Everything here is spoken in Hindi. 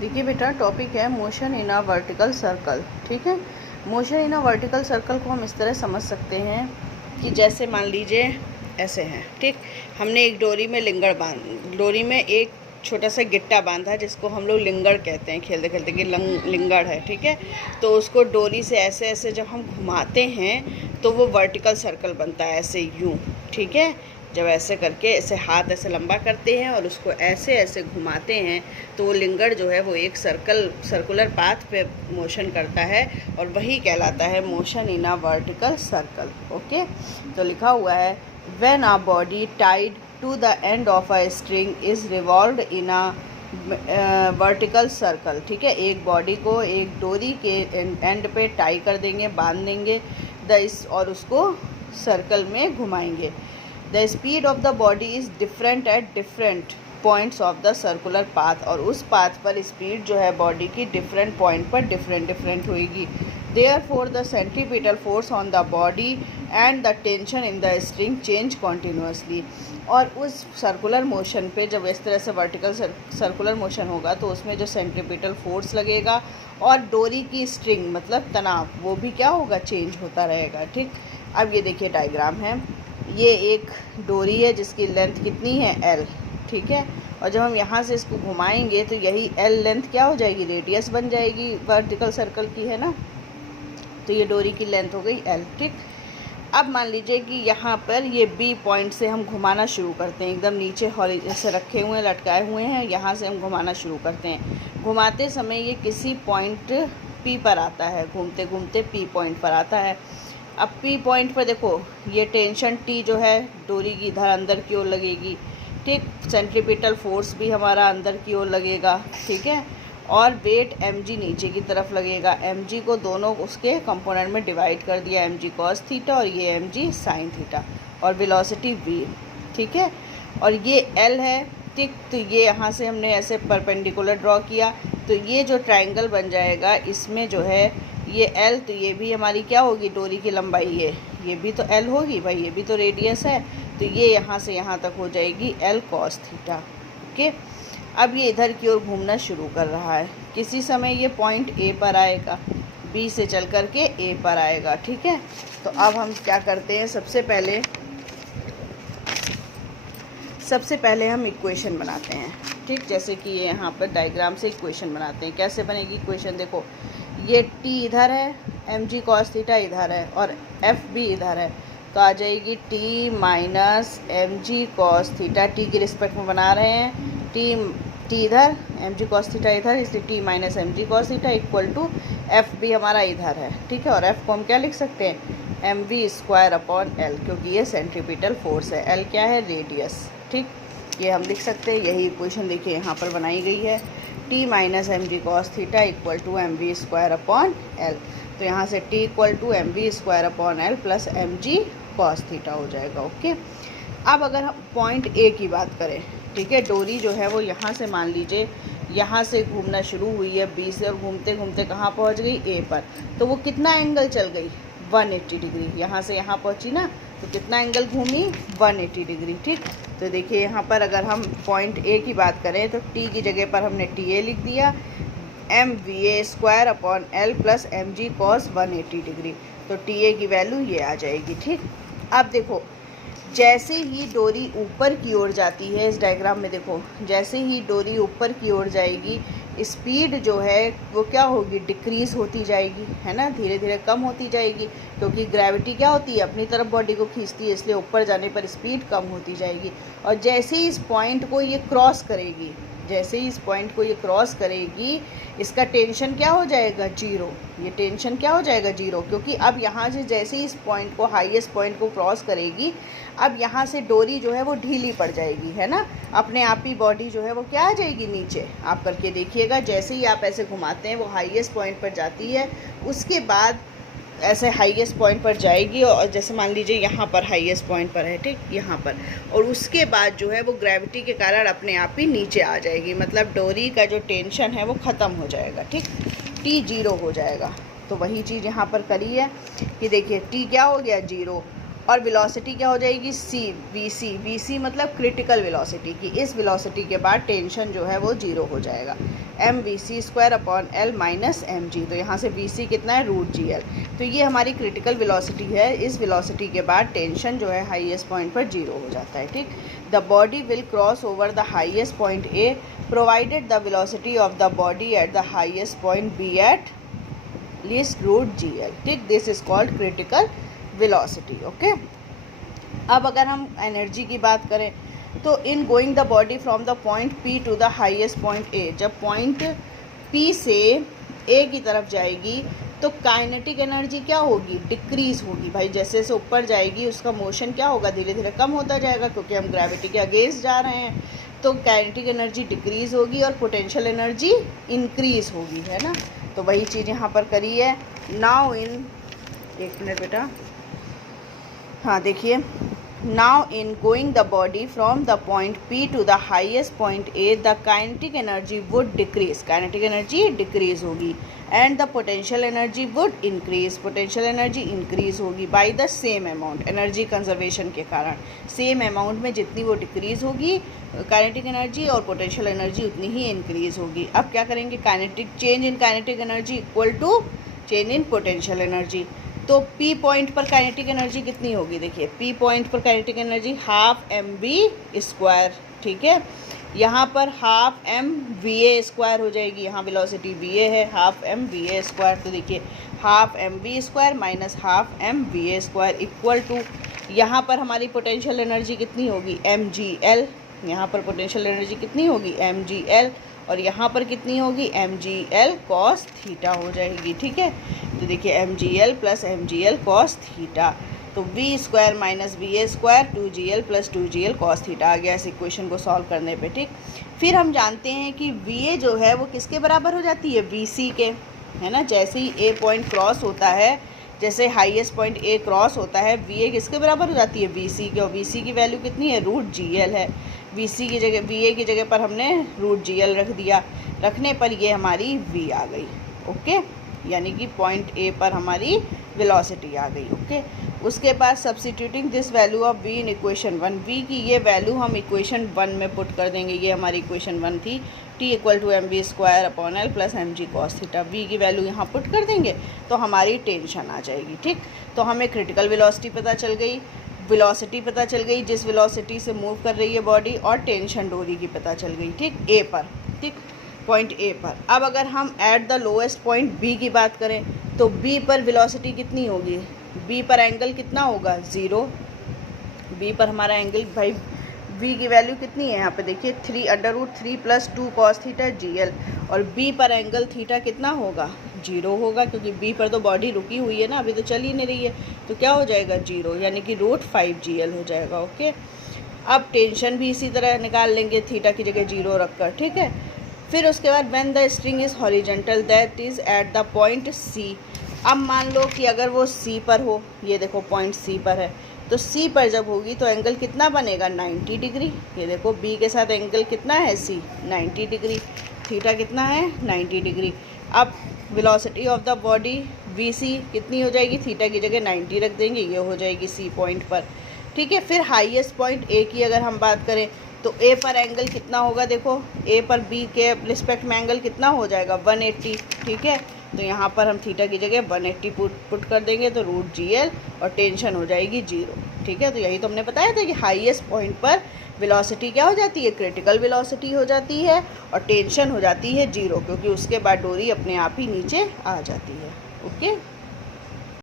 देखिए बेटा, टॉपिक है motion in a vertical circle. ठीक है, motion in a vertical circle को हम इस तरह समझ सकते हैं कि जैसे मान लीजिए ऐसे हैं। ठीक, हमने एक डोरी में एक छोटा सा गिट्टा बांधा जिसको हम लोग लिंगड़ कहते हैं, खेलते खेलते कि लिंगड़ है। ठीक है, तो उसको डोरी से ऐसे ऐसे जब हम घुमाते हैं तो वो वर्टिकल सर्कल बनता है, ऐसे यूँ। ठीक है, जब ऐसे करके ऐसे हाथ ऐसे लंबा करते हैं और उसको ऐसे ऐसे घुमाते हैं तो वो लिंगड़ जो है वो एक सर्कुलर पाथ पे मोशन करता है और वही कहलाता है motion in a vertical circle. Okay, तो लिखा हुआ है when a body tied to the end of a string is revolved in a vertical circle. ठीक है, एक बॉडी को एक डोरी के एंड पे टाई कर देंगे, बांध देंगे और उसको सर्कल में घुमाएंगे। The speed of the body is different at different points of the circular path, और उस पाथ पर स्पीड जो है बॉडी की डिफरेंट पॉइंट पर डिफरेंट होएगी। Therefore the centripetal force on the body and the tension in the string change continuously. और उस सर्कुलर मोशन पे जब इस तरह से वर्टिकल सर्कुलर मोशन होगा तो उसमें जो सेंट्रीपिटल फोर्स लगेगा और डोरी की स्ट्रिंग मतलब तनाव वो भी क्या होगा, चेंज होता रहेगा। ठीक, अब ये देखिए डायग्राम है, ये एक डोरी है जिसकी लेंथ कितनी है, L। ठीक है, और जब हम यहाँ से इसको घुमाएंगे तो यही L लेंथ क्या हो जाएगी, रेडियस बन जाएगी वर्टिकल सर्कल की, है ना। तो ये डोरी की लेंथ हो गई L। ठीक, अब मान लीजिए कि यहाँ पर ये B पॉइंट से हम घुमाना शुरू करते हैं, एकदम नीचे हॉरिजॉन्टल से रखे हुए हैं, लटकाए हुए हैं, यहाँ से हम घुमाना शुरू करते हैं। घुमाते समय ये किसी पॉइंट P पर आता है, घूमते घूमते P पॉइंट पर आता है। अब P पॉइंट पर देखो ये टेंशन T जो है डोरी की इधर अंदर की ओर लगेगी। ठीक, सेंट्रीपिटल फोर्स भी हमारा अंदर की ओर लगेगा। ठीक है, और वेट mg नीचे की तरफ लगेगा। mg को दोनों उसके कंपोनेंट में डिवाइड कर दिया, mg cos थीटा और ये mg sin थीटा, और वेलोसिटी v। ठीक है, और ये L है। ठीक, तो ये यहाँ से हमने ऐसे परपेंडिकुलर ड्रॉ किया तो ये जो ट्रायंगल बन जाएगा इसमें जो है ये L, तो ये भी हमारी क्या होगी, डोरी की लंबाई है, ये भी तो L होगी भाई, ये भी तो रेडियस है, तो ये यहाँ से यहाँ तक हो जाएगी L cos थीटा। ओके, अब ये इधर की ओर घूमना शुरू कर रहा है, किसी समय ये पॉइंट A पर आएगा, B से चल कर के A पर आएगा। ठीक है, तो अब हम क्या करते हैं, सबसे पहले हम इक्वेशन बनाते हैं। ठीक, जैसे कि ये यहाँ पर डायग्राम से इक्वेशन बनाते हैं। कैसे बनेगी इक्वेशन, देखो ये T इधर है, mg cos थीटा इधर है और F भी इधर है, तो आ जाएगी T minus mg cos theta. T की रिस्पेक्ट में बना रहे हैं, T इधर, mg cos थीटा इधर, इसलिए T minus mg cos theta equal to F भी हमारा इधर है। ठीक है, और F को हम क्या लिख सकते हैं, mv स्क्वायर अपॉन L, क्योंकि ये सेंट्रीपिटल फोर्स है, L क्या है, रेडियस। ठीक, ये हम लिख सकते हैं, यही इक्वेशन देखिए यहाँ पर बनाई गई है, T minus mg cos theta equal to mv square upon L। तो यहाँ से T equal to mv square upon L plus mg cos theta हो जाएगा। ओके, अब अगर हम पॉइंट A की बात करें, ठीक है, डोरी जो है वो यहाँ से मान लीजिए यहाँ से घूमना शुरू हुई है B से, और घूमते घूमते कहाँ पहुँच गई, A पर, तो वो कितना एंगल चल गई, 180 डिग्री। यहाँ से यहाँ पहुँची ना, तो कितना एंगल घूमी, 180 डिग्री। ठीक, तो देखिए यहाँ पर अगर हम पॉइंट A की बात करें तो T की जगह पर हमने TA लिख दिया, mva square upon L plus mg cos 180 degree, तो TA की वैल्यू ये आ जाएगी। ठीक, अब देखो जैसे ही डोरी ऊपर की ओर जाती है, इस डायग्राम में देखो जैसे ही डोरी ऊपर की ओर जाएगी स्पीड जो है वो क्या होगी, डिक्रीज़ होती जाएगी, है ना, धीरे धीरे कम होती जाएगी, क्योंकि ग्रेविटी क्या होती है, अपनी तरफ बॉडी को खींचती है, इसलिए ऊपर जाने पर स्पीड कम होती जाएगी। और जैसे ही इस पॉइंट को ये क्रॉस करेगी, इसका टेंशन क्या हो जाएगा, जीरो। ये टेंशन क्या हो जाएगा, जीरो, क्योंकि अब यहाँ से जैसे ही इस पॉइंट को, हाईएस्ट पॉइंट को क्रॉस करेगी, अब यहाँ से डोरी जो है वो ढीली पड़ जाएगी, है ना, अपने आप ही बॉडी जो है वो क्या आ जाएगी, नीचे। आप करके देखिएगा, जैसे ही आप ऐसे घुमाते हैं वो हाईएस्ट पॉइंट पर जाती है, उसके बाद ऐसे हाईएस्ट पॉइंट पर जाएगी, और जैसे मान लीजिए यहाँ पर हाईएस्ट पॉइंट पर है, ठीक, यहाँ पर, और उसके बाद जो है वो ग्रेविटी के कारण अपने आप ही नीचे आ जाएगी, मतलब डोरी का जो टेंशन है वो ख़त्म हो जाएगा। ठीक, T जीरो हो जाएगा। तो वही चीज़ यहाँ पर करी है कि देखिए T क्या हो गया, जीरो, और वेलोसिटी क्या हो जाएगी सी, वी सी मतलब क्रिटिकल वेलोसिटी की। इस वेलोसिटी के बाद टेंशन जो है वो जीरो हो जाएगा, M V C square upon L minus M G. तो यहाँ से वी सी कितना है रूट जी एल। तो ये हमारी क्रिटिकल वेलोसिटी है। इस वेलोसिटी के बाद टेंशन जो है हाईएस्ट पॉइंट पर जीरो हो जाता है, ठीक। The body will cross over the highest point A provided the velocity of the body at the highest point be at least root g l, ठीक। This is called critical velocity, okay. अब अगर हम एनर्जी की बात करें तो in going the body from the point P to the highest point A, जब पॉइंट पी से ए की तरफ जाएगी तो काइनेटिक एनर्जी क्या होगी, डिक्रीज होगी भाई। जैसे जैसे ऊपर जाएगी उसका मोशन क्या होगा, धीरे धीरे कम होता जाएगा, क्योंकि हम ग्रेविटी के अगेंस्ट जा रहे हैं। तो काइनेटिक एनर्जी डिक्रीज होगी और पोटेंशियल एनर्जी इंक्रीज होगी, है ना। तो वही चीज़ यहाँ पर करी है। नाउ इन, एक मिनट बेटा, हाँ देखिए, now in going the body from the point P to the highest point A the kinetic energy would decrease, kinetic energy decrease होगी, and the potential energy would increase, potential energy increase होगी by the same amount. Energy conservation के कारण सेम अमाउंट में जितनी वो डिक्रीज होगी काइनेटिक एनर्जी और पोटेंशियल एनर्जी उतनी ही इंक्रीज होगी। अब क्या करेंगे, kinetic change in kinetic energy equal to change in potential energy. तो P पॉइंट पर काइनेटिक एनर्जी कितनी होगी, देखिए P पॉइंट पर kinetic energy half M V square, ठीक है। यहाँ पर half M V A square हो जाएगी, यहाँ वेलोसिटी वी ए है, half M V A square. तो देखिए half M V square minus half M V A square equal to, यहाँ पर हमारी पोटेंशियल एनर्जी कितनी होगी, एम जी एल। यहाँ पर पोटेंशियल एनर्जी कितनी होगी, एम जी एल, और यहाँ पर कितनी होगी, m g l cos theta हो जाएगी, ठीक है। तो देखिए m g l plus M g l cos theta, तो v square minus v A square 2GL plus 2GL cos theta आ गया इस इक्वेशन को सॉल्व करने पे, ठीक। फिर हम जानते हैं कि वी ए जो है वो किसके बराबर हो जाती है, वी सी के, है ना। जैसे ही ए पॉइंट क्रॉस होता है, जैसे हाईएस्ट पॉइंट ए क्रॉस होता है, वी ए किसके बराबर हो जाती है, वी सी के, और वी सी की वैल्यू कितनी है, रूट जी एल है। वी सी की जगह, वी ए की जगह पर हमने रूट जी एल रख दिया, रखने पर ये हमारी वी आ गई, ओके। यानी कि पॉइंट ए पर हमारी वेलोसिटी आ गई, ओके। उसके बाद substituting this value of V in equation 1, V की ये वैल्यू हम इक्वेशन 1 में पुट कर देंगे। ये हमारी इक्वेशन 1 थी, T equal to M V square upon L plus M G cos theta. V की वैल्यू यहाँ पुट कर देंगे तो हमारी टेंशन आ जाएगी, ठीक। तो हमें क्रिटिकल वेलोसिटी पता चल गई, वेलोसिटी पता चल गई जिस वेलोसिटी से मूव कर रही है बॉडी, और टेंशन डोरी की पता चल गई, ठीक, ए पर, ठीक, पॉइंट ए पर। अब अगर हम at the lowest point B की बात करें तो बी पर वेलोसिटी कितनी होगी, बी पर एंगल कितना होगा, 0। बी पर हमारा एंगल भाई, वी की वैल्यू कितनी है यहाँ पे देखिए 3√3 plus 2 cos theta G L, और बी पर एंगल थीटा कितना होगा, 0 होगा, क्योंकि बी पर तो बॉडी रुकी हुई है ना, अभी तो चल ही नहीं रही है, तो क्या हो जाएगा 0, यानी कि √5GL हो जाएगा, ओके। अब टेंशन भी इसी तरह निकाल लेंगे, थीटा की जगह 0 रखकर, ठीक है। फिर उसके बाद when the string is horizontal that is at the point C. अब मान लो कि अगर वो सी पर हो, ये देखो पॉइंट सी पर है, तो सी पर जब होगी तो एंगल कितना बनेगा, 90 डिग्री। ये देखो बी के साथ एंगल कितना है, सी 90 डिग्री, थीटा कितना है, 90 डिग्री। अब velocity of the body v c कितनी हो जाएगी, थीटा की जगह 90 रख देंगे, ये हो जाएगी सी पॉइंट पर, ठीक है। फिर हाईएस्ट पॉइंट ए की अगर हम बात करें तो ए पर एंगल कितना होगा, देखो ए पर बी के रिस्पेक्ट में एंगल कितना हो जाएगा, 180, ठीक है। तो यहाँ पर हम थीटा की जगह 180 पुट कर देंगे तो √GL, और टेंशन हो जाएगी 0, ठीक है। तो यही तो हमने बताया था कि हाईएस्ट पॉइंट पर वेलोसिटी क्या हो जाती है, क्रिटिकल वेलोसिटी हो जाती है, और टेंशन हो जाती है 0, क्योंकि उसके बाद डोरी अपने आप ही नीचे आ जाती है, ओके।